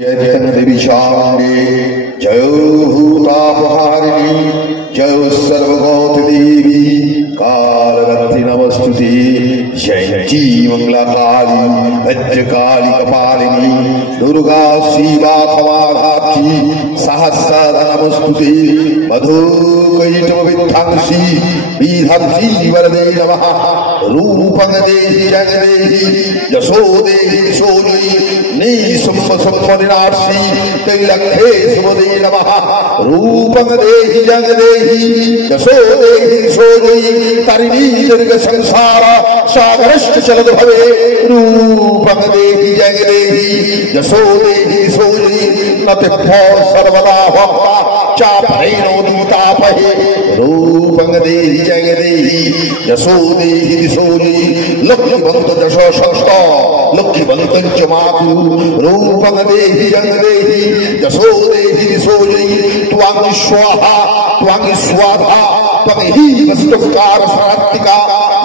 देवी जय भूतापहारिणी जय सर्वगौत देवी कालरत्रि नमस्तुते जयंती मंगला काली भद्रकाली कपालिनी दुर्गा शिवा खमाधात्री सहस्र नमस्तुते मधुकैटवविध्वंसी विधत्ती वरदे नमः रूपं देहि जगदेहि यशो देहि दिशो निसंबसंबनिनार्षि तैलखे सुमदे नमः रूपं देहि जगदेहि यशो देहि दिशो तरिणी दीर्घ संसार सागरश्च चलद भवे रूपं देहि जगदेहि यशो देहि दिशो नतिभ्यो सर्वदा भक्ता चापैनोदितापहे रूपं देहि जगदेहि यशो देहि दिशो लक्ष्मीवंत दशो शक्त लक्ष्मीवंतं च मातु रूपं देहि जगदेहि यशो देहि दिशो त्वां स्वाहा त्वां स्वाधा त्वं हि वस्तुकार सात्विका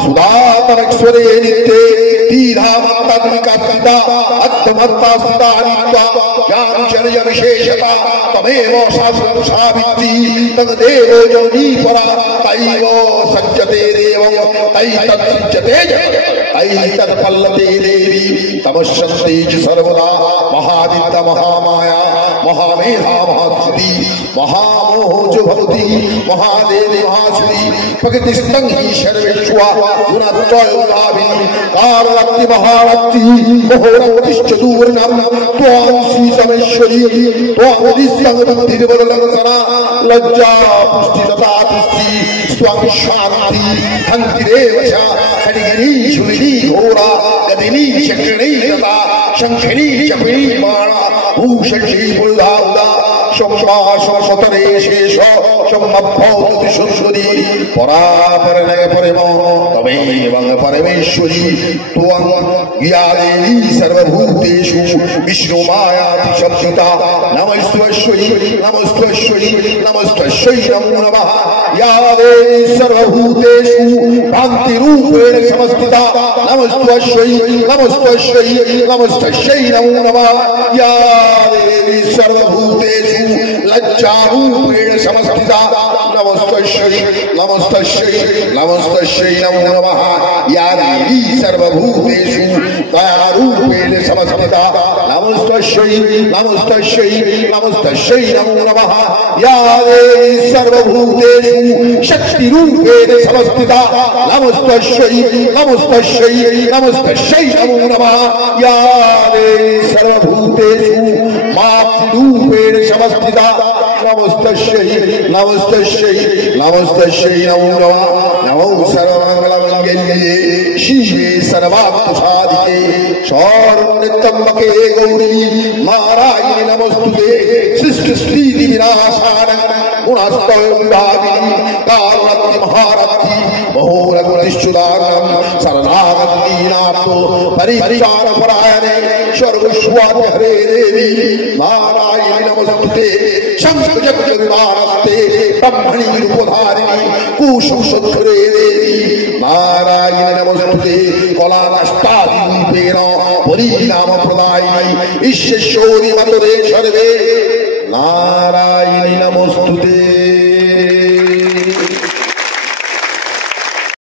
सुधातरक्षरे नित्ये तीधामत्तत्मिका पिता अत्मत्ता सुता नित्वा ज्ञानचर्य विशेषता तमेव शास्त्रं सावित्री तदेवो योनि परा तैव सज्जते देवं तैतत्सज्जते तैतत्पल्लते देवी तमश्शन्ते च सर्वदा महादित्य महामाया महामेधा महाशक्ति महामोहो भवति महादेवी महाश्री प्रकृतिस्थं हि सर्वेश्वा गुणत्रयोगाभिः कालरत्रि महारत्रि मोहरत्रिश्च दूर्णं त्वां श्रीसमेश्वरी त्वां दिस्थं बुद्धिर्वदलसना लज्जा पुष्टि तथा तुष्टि स्वं शान्ति धन्तिरेव च खड्गिनी शूलिनी घोरा गदिनी चक्रिणी तथा शङ्खिनी चक्रिणी बाणा भूषणी बुल्धाउदा शम्भाशोतरे शेष शम्भौति सुन्दरी परापरनय परिमो तमेवं परमेश्वरी त्वं या देवी सर्वभूतेषु विष्णुमायाति शब्दिता नमस्त्वश्वरी नमस्त्वश्वरी नमस्त्वश्वै नमो नमः या देवी सर्वभूतेषु भान्तिरूपेण समस्थिता नमस्त्वश्वै नमस्त्वश्वै नमस्त्वश्वै नमो नमः या देवी सर्वभूतेषु लज्जारूपेण समस्थिता नमस्तश्यै नमस्तश्यै नमस्तश्यै नमो नमः या देवी सर्वभूतेषु दयारूपेण समस्थिता नमस्तश्यै नमस्तश्यै नमस्तश्यै नमो नमः या देवी सर्वभूतेषु शक्तिरूपेण समस्थिता नमस्तश्यै नमस्तश्यै नमस्तश्यै नमो नमः या देवी सर्वभूतेषु मातृरूपेण समस्थिता नमस्तश्यै नमस्तश्यै नमस्तश्यै नमो नमः नमो सर्वमङ्गलमङ्गल्ये शिवे सर्वार्थसाधिके शरण्यत्र्यम्बके गौरी नारायणि नमोस्तुते सृष्टिस्थिति विनाशाय गुणस्तवं भाविनी कालरत्रि महारत्रि महोरगुणैश्चुदानं शरणागतदीनार्तो परित्राणपरायणे सर्वस्वाति हरे देवी नारायणि नमोस्तुते शङ्खचक्रविमानस्ते ब्रह्मणि रूपधारिणि कुसुमसुन्दरे देवी नारायणि नमोस्तुते कलानष्टादिरूपेण परिणामप्रदायिनि ईश्वरी मतरे सर्वे नारायणि नमोस्तुते।